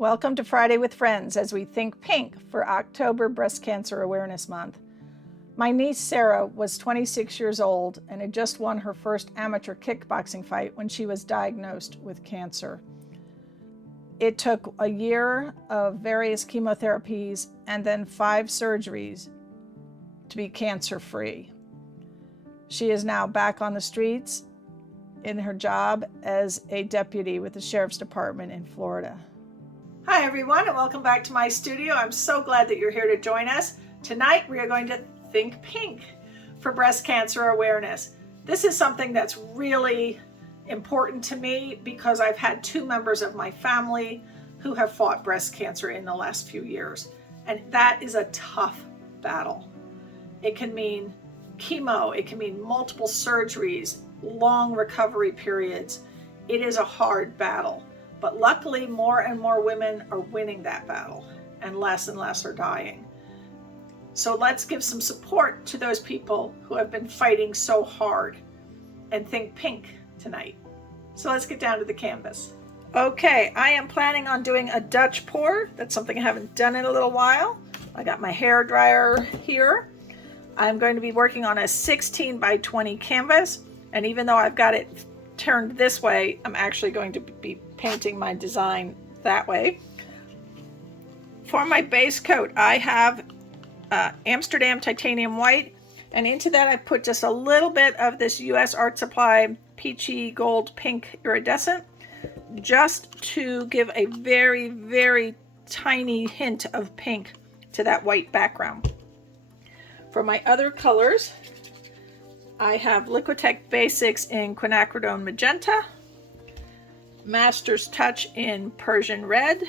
Welcome to Friday with Friends as we think pink for October Breast Cancer Awareness Month. My niece Sarah was 26 years old and had just won her first amateur kickboxing fight when she was diagnosed with cancer. It took a year of various chemotherapies and then 5 surgeries to be cancer-free. She is now back on the streets in her job as a deputy with the Sheriff's Department in Florida. Hi everyone, and welcome back to my studio. I'm so glad that you're here to join us. Tonight we are going to think pink for breast cancer awareness. This is something that's really important to me because I've had 2 members of my family who have fought breast cancer in the last few years, and that is a tough battle. It can mean chemo, it can mean multiple surgeries, long recovery periods. It is a hard battle. But luckily, more and more women are winning that battle, and less are dying. So let's give some support to those people who have been fighting so hard and think pink tonight. So let's get down to the canvas. Okay, I am planning on doing a Dutch pour. That's something I haven't done in a little while. I got my hair dryer here. I'm going to be working on a 16 by 20 canvas, and even though I've got it turned this way, I'm actually going to be painting my design that way. For my base coat, I have Amsterdam titanium white, and into that I put just a little bit of this US Art Supply Peachy Gold Pink Iridescent, just to give a very, very tiny hint of pink to that white background. For my other colors, I have Liquitex Basics in Quinacridone Magenta, Master's Touch in Persian Red,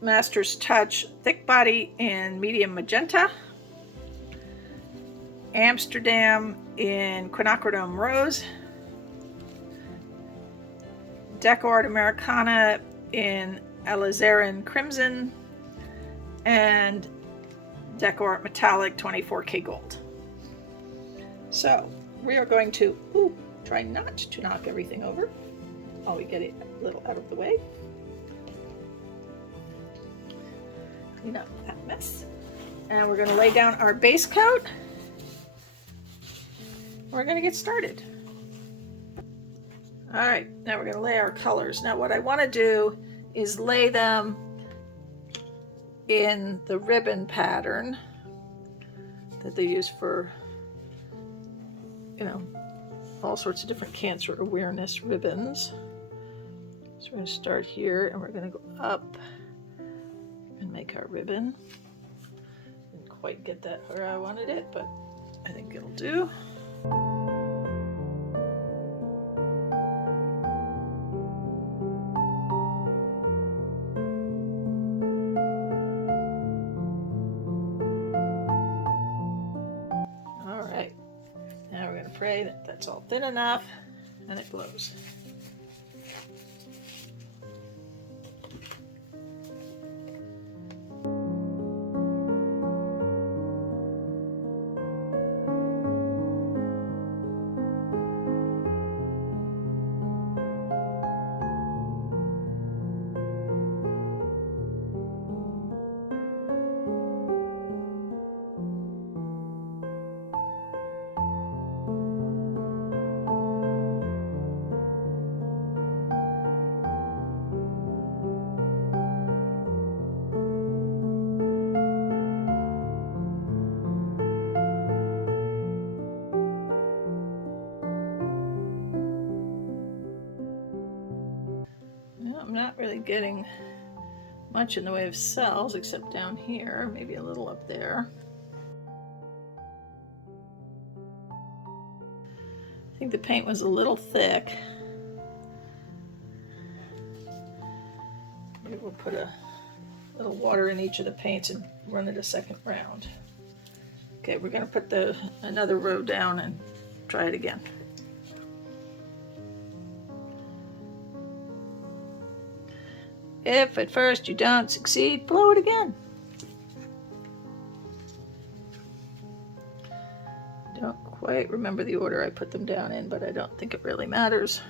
Master's Touch Thick Body in Medium Magenta, Amsterdam in Quinacridone Rose, Deco Art Americana in Alizarin Crimson, and Deco Art Metallic 24K Gold. So we are going to try not to knock everything over. Oh, we get it a little out of the way. Clean up that mess. And we're going to lay down our base coat. We're going to get started. All right, now we're going to lay our colors. Now what I want to do is lay them in the ribbon pattern that they use for, all sorts of different cancer awareness ribbons. So we're going to start here and we're going to go up and make our ribbon. Didn't quite get that where I wanted it, but I think it'll do. Pray that that's all thin enough and it glows. I'm not really getting much in the way of cells except down here, maybe a little up there. I think the paint was a little thick. Maybe we'll put a little water in each of the paints and run it a second round. Okay, we're going to put another row down and try it again. If at first you don't succeed, blow it again. Don't quite remember the order I put them down in, but I don't think it really matters.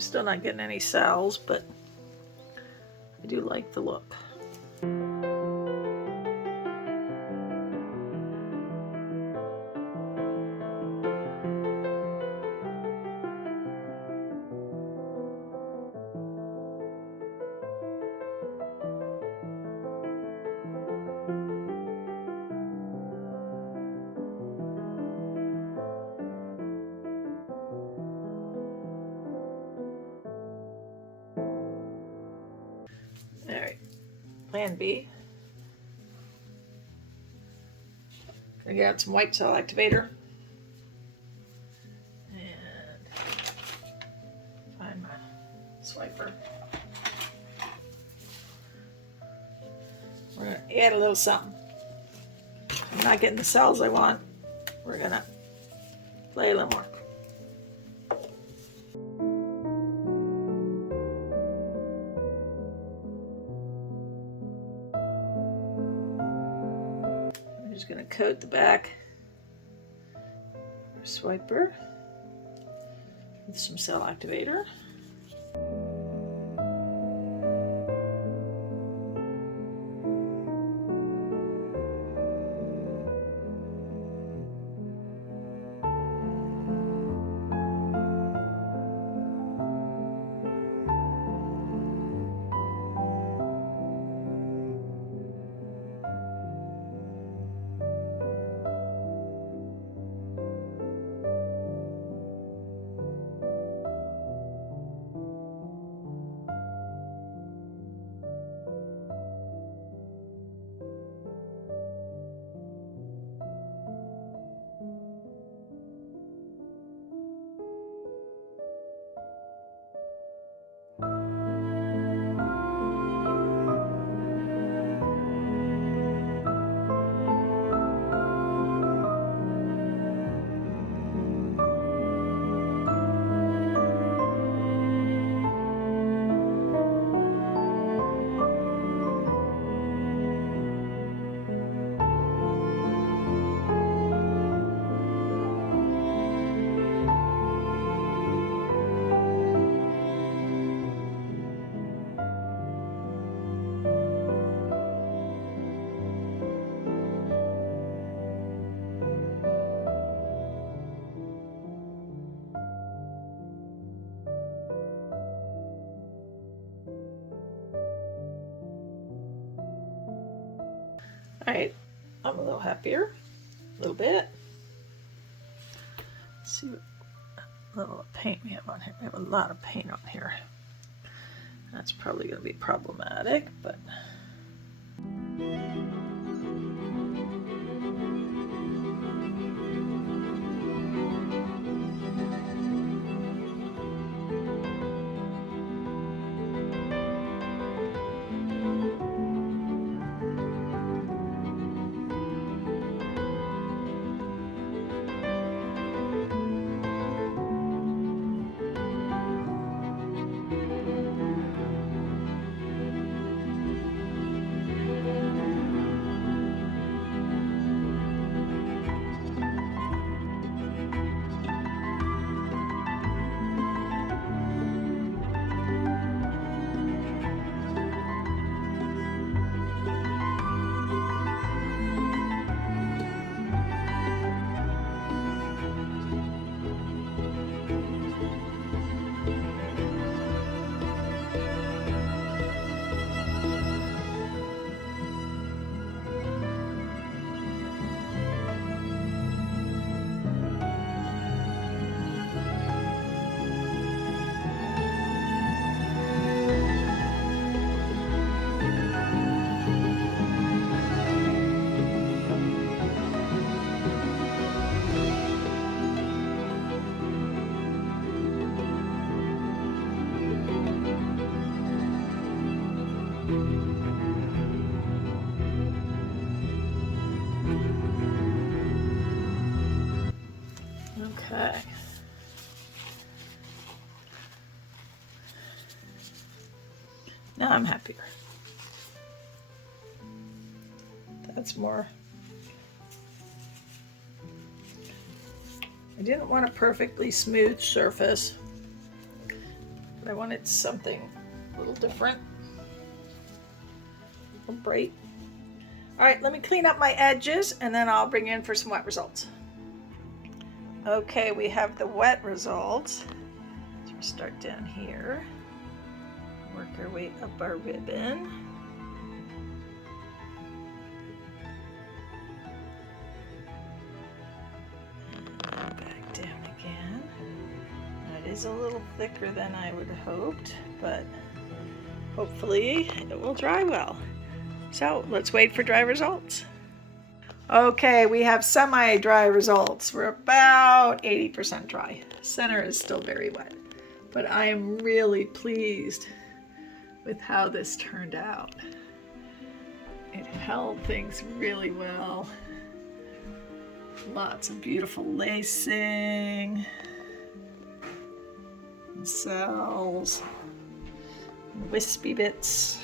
I'm still not getting any cells, but I do like the look. All right, plan B. Gonna get out some white cell activator and find my swiper. We're gonna add a little something. I'm not getting the cells I want. We're gonna play a little more. Just going to coat the back of our swiper with some cell activator. All right, I'm a little happier, a little bit. Let's see what level of paint we have on here. We have a lot of paint on here. That's probably going to be problematic, but okay. Now I'm happier. That's more. I didn't want a perfectly smooth surface. I wanted something a little different, a little bright. All right, let me clean up my edges and then I'll bring you in for some wet results. Okay, we have the wet results. So we'll start down here, work our way up our ribbon. And back down again. That is a little thicker than I would have hoped, but hopefully it will dry well. So let's wait for dry results. Okay, we have semi-dry results. We're about 80% dry. Center is still very wet, but I am really pleased with how this turned out. It held things really well. Lots of beautiful lacing, and cells, and wispy bits.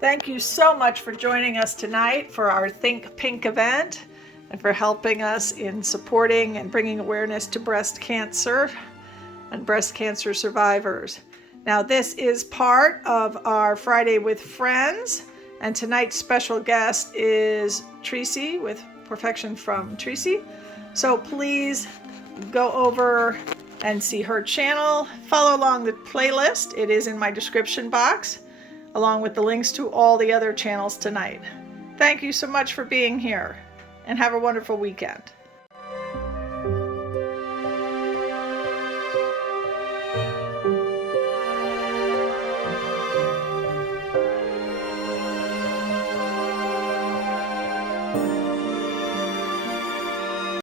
Thank you so much for joining us tonight for our Think Pink event and for helping us in supporting and bringing awareness to breast cancer and breast cancer survivors. Now, this is part of our Friday with Friends, and tonight's special guest is Tracy with Perfection from Tracy. So please go over and see her channel. Follow along the playlist. It is in my description box, along with the links to all the other channels tonight. Thank you so much for being here, and have a wonderful weekend.